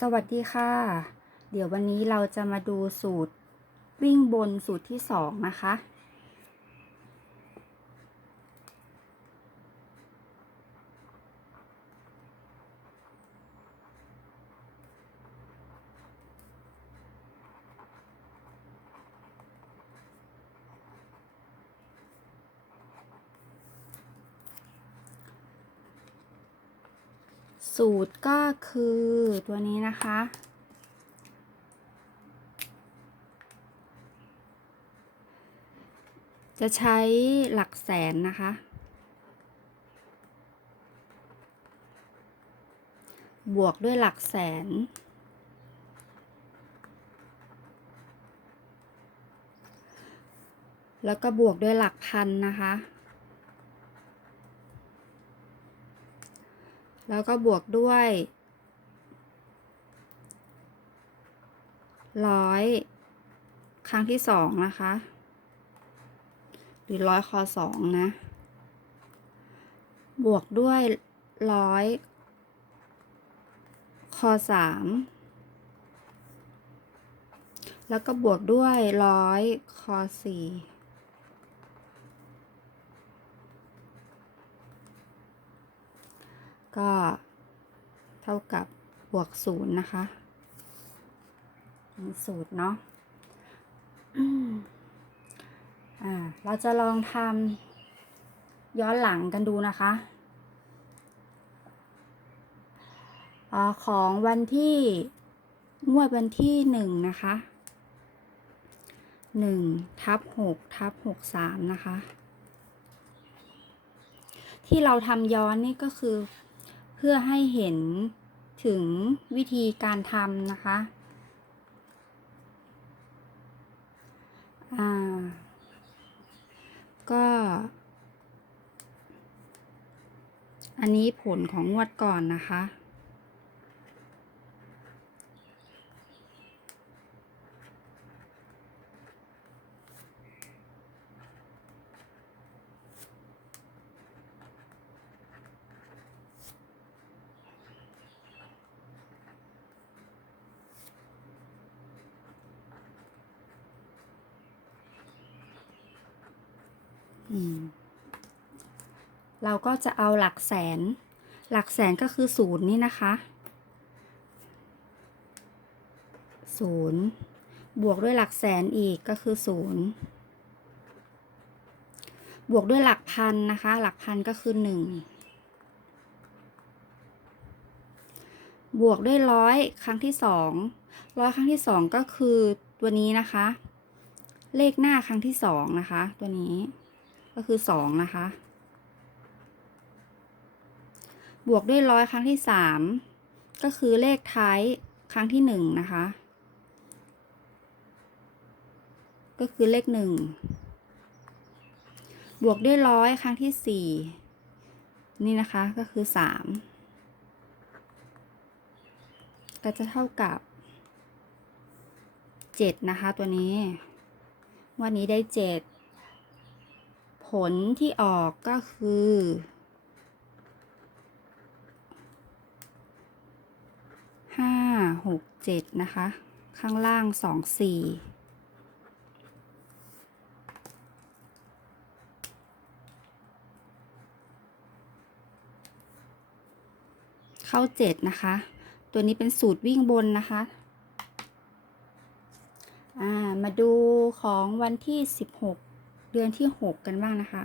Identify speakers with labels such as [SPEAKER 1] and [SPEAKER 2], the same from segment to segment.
[SPEAKER 1] สวัสดีค่ะ เดี๋ยววันนี้เราจะมาดูสูตรวิ่งบนสูตรที่สองนะคะ สูตรก็คือตัวนี้นะคะ จะใช้หลักแสนนะคะ บวกด้วยหลักแสน แล้วก็บวกด้วยหลักพันนะคะ แล้วก็บวกด้วยร้อยครั้งที่สองนะคะ หรือร้อยคอสองนะ บวกด้วยร้อยคอสามแล้วก็บวกด้วยร้อยคอสี่ ก็เท่ากับบวกศูนย์นะคะเป็นสูตรเนาะอ่า เราจะลองทำย้อนหลังกันดูนะคะอาของวันที่งวดวันที่หนึ่งนะคะหนึ่งทับหกทับหกสามนะคะ ที่เราทำย้อนนี่ก็คือ พื่อให้เห็นถึงวิธีการทำนะคะอ่าก็อันนี้ผลของงวดก่อนนะคะ เราก็จะเอาหลักแสน หลักแสนก็คือศูนย์นี่นะคะศูนย์บวกด้วยหลักแสนอีกก็คือศูนย์บวกด้วยหลักพันนะคะ หลักพันก็คือหนึ่งบวกด้วยร้อยครั้งที่สองร้อยครั้งที่สองก็คือตัวนี้นะคะ เลขหน้าครั้งที่สองนะคะ ตัวนี้ ก็คือสองนะคะ บวกด้วยร้อยครั้งที่สามก็คือเลขท้ายครั้งที่หนึ่งนะคะ ก็คือเลขหนึ่งบวกด้วยร้อยครั้งที่สี่นี่นะคะก็คือสามก็จะเท่ากับเจ็ดนะคะตัวนี้ วันนี้ได้เจ็ด ลที่ออกก็คือ ห้าหกเจ็ดนะคะ ข้างล่างสองสี่เข้าเจ็ดนะคะ ตัวนี้เป็นสูตรวิ่งบนนะคะมาดูของวันที่สิบหก เดือนที่หกกันบ้างนะคะ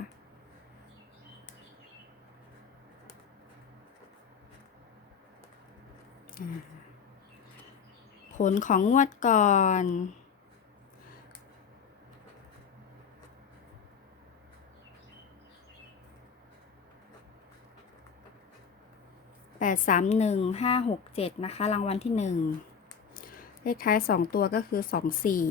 [SPEAKER 1] ผลของงวดก่อนแปดสามหนึ่งห้าหกเจ็ดนะคะ รางวัลที่หนึ่งเลขท้ายสองตัวก็คือสองสี่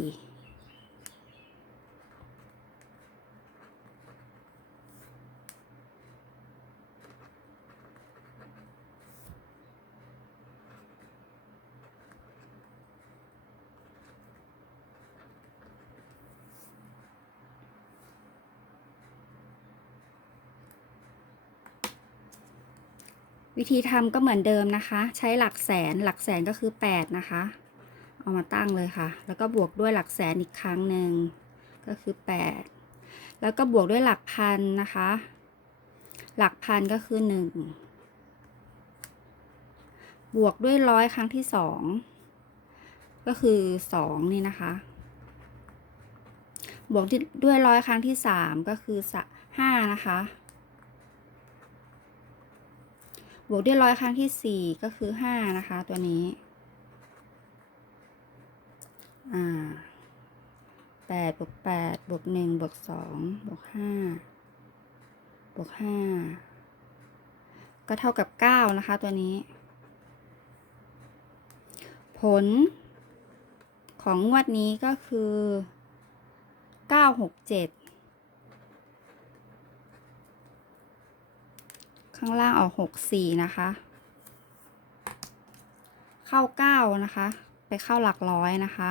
[SPEAKER 1] วิธีทำก็เหมือนเดิมนะคะ ใช้หลักแสนหลักแสนก็คือ 8 นะคะ เอามาตั้งเลยค่ะ แล้วก็บวกด้วยหลักแสนอีกครั้งหนึ่งก็คือ 8 แล้วก็บวกด้วยหลักพันนะคะ หลักพันก็คือ 1 บวกด้วยร้อยครั้งที่ 2 ก็คือ 2 นี่นะคะ บวกด้วยร้อยครั้งที่ 3 ก็คือ5นะคะ บวกด้วยร้อยครั้งที่สี่ก็คือห้านะคะ ตัวนี้แปดบวกแปดบวกหนึ่งบวกสองบวกห้าบวกห้าก็เท่ากับเก้านะคะ ตัวนี้ ผลของงวดนี้ก็คือเก้าหกเจ็ด ข้างล่างออกหกสี่นะคะ เข้าเก้านะคะ ไปเข้าหลักร้อยนะคะ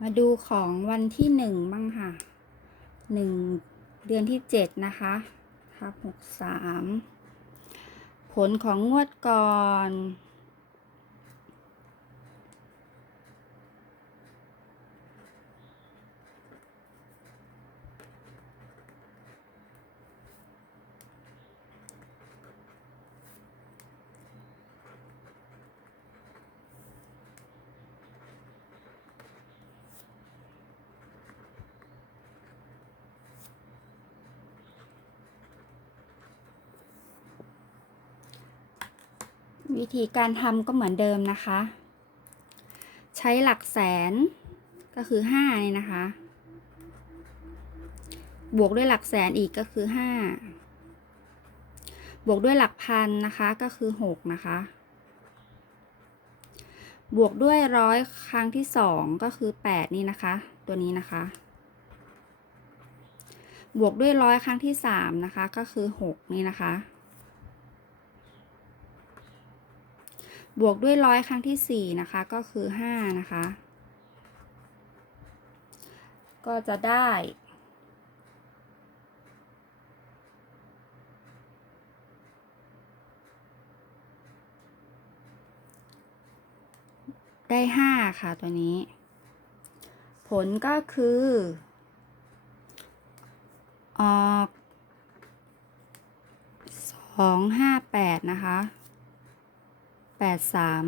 [SPEAKER 1] มาดูของวันที่หนึ่งบ้างค่ะหนึ่งเดือนที่เจ็ดนะคะทับหกสามผลของงวดก่อน วิธีการทำก็เหมือนเดิมนะคะ ใช้หลักแสนก็คือห้านี่นะคะ บวกด้วยหลักแสนอีกก็คือห้าบวกด้วยหลักพันนะคะก็คือหกนะคะ บวกด้วยร้อยครั้งที่สองก็คือแปดนี่นะคะ ตัวนี้นะคะ บวกด้วยร้อยครั้งที่สามนะคะก็คือหกนี่นะคะ บวกด้วยร้อยครั้งที่สี่นะคะ ก็คือห้านะคะ ก็จะได้ ได้ห้าค่ะตัวนี้ ผลก็คือ ออกสองห้าแปดนะคะ แปดสาม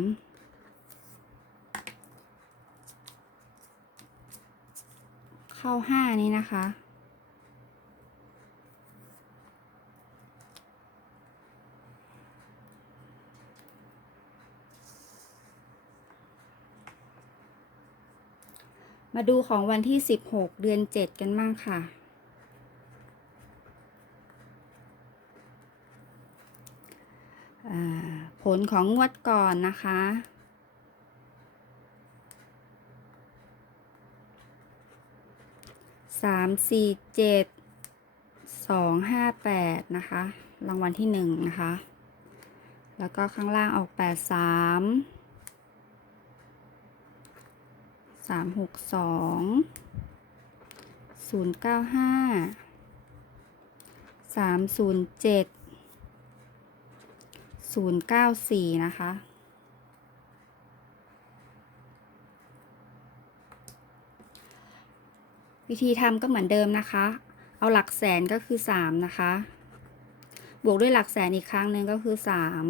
[SPEAKER 1] เข้าห้านี้นะคะมาดูของวันที่ 16 เดือน 7 กันบ้างค่ะ อ่า ผลของงวดก่อนนะคะ สามสี่เจ็ดสองห้าแปดนะคะ รางวัลที่หนึ่งนะคะ แล้วก็ข้างล่างออกแปดสามสามหกสองศูนย์เก้าห้าสามศูนย์เจ็ด ศูนย์เก้าสี่นะคะ วิธีทำก็เหมือนเดิมนะคะ เอาหลักแสนก็คือสามนะคะ บวกด้วยหลักแสนอีกครั้งหนึ่งก็คือสาม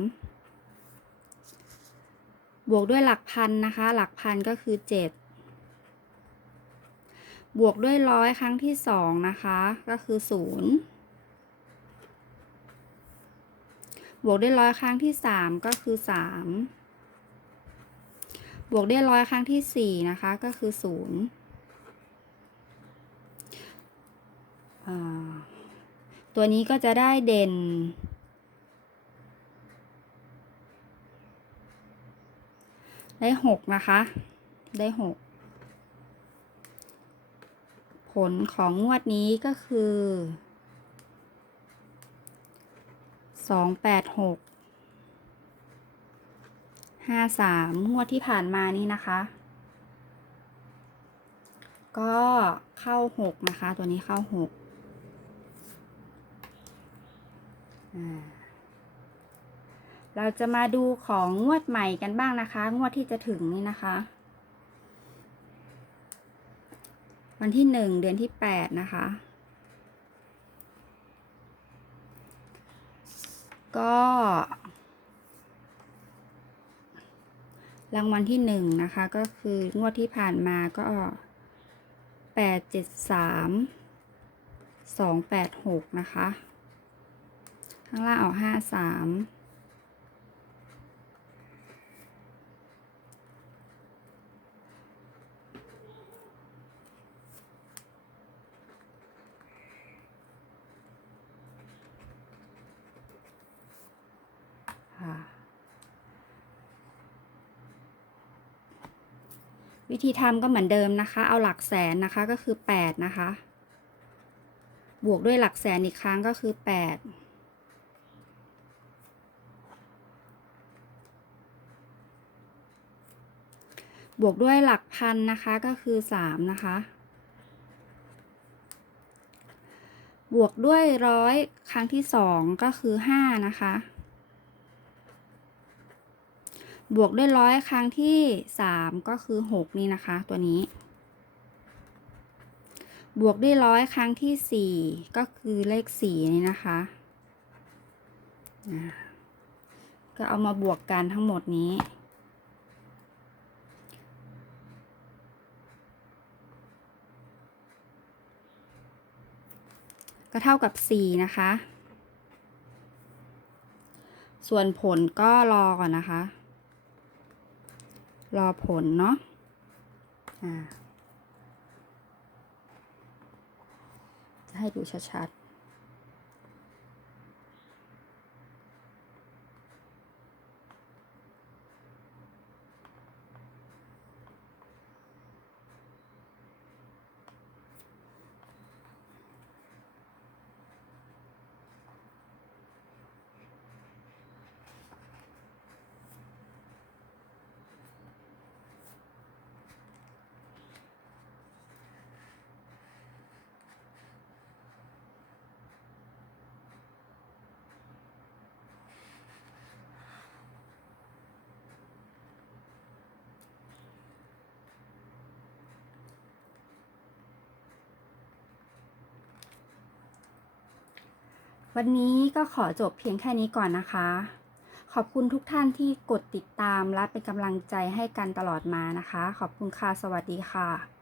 [SPEAKER 1] บวกด้วยหลักพันนะคะ หลักพันก็คือเจ็ดบวกด้วยร้อยครั้งที่สองนะคะ ก็คือศูนย์ บวกด้วยร้อยครั้งที่สามก็คือสามบวกด้วยร้อยครั้งที่สี่นะคะก็คือศูนย์ตัวนี้ก็จะได้เด่นได้หกนะคะ ได้หกผลของงวดนี้ก็คือ สองแปดหกห้าสามงวดที่ผ่านมานี่นะคะ ก็เข้าหกนะคะ ตัวนี้เข้าหกเราจะมาดูของงวดใหม่กันบ้างนะคะ งวดที่จะถึงนี่นะคะ วันที่หนึ่งเดือนที่แปดนะคะ ก็รางวัลที่หนึ่งนะคะ ก็คืองวดที่ผ่านมาก็แปดเจ็ดสามสองแปดหกนะคะ ข้างล่างออกห้าสาม วิธีทำก็เหมือนเดิมนะคะ เอาหลักแสนนะคะก็คือแปดนะคะ บวกด้วยหลักแสนอีกครั้งก็คือแปดบวกด้วยหลักพันนะคะก็คือสามนะคะ บวกด้วยร้อยครั้งที่สองก็คือห้านะคะ บวกด้วยร้อยครั้งที่สามก็คือหกนี่นะคะ ตัวนี้ บวกด้วยร้อยครั้งที่สี่ก็คือเลขสี่นี่นะคะ ก็เอามาบวกกันทั้งหมดนี้ก็เท่ากับสี่นะคะ ส่วนผลก็รอก่อนนะคะ รอผลเนาะจะให้ดูชัดๆ วันนี้ก็ขอจบเพียงแค่นี้ก่อนนะคะ ขอบคุณทุกท่านที่กดติดตามและเป็นกำลังใจให้กันตลอดมานะคะ ขอบคุณค่ะ สวัสดีค่ะ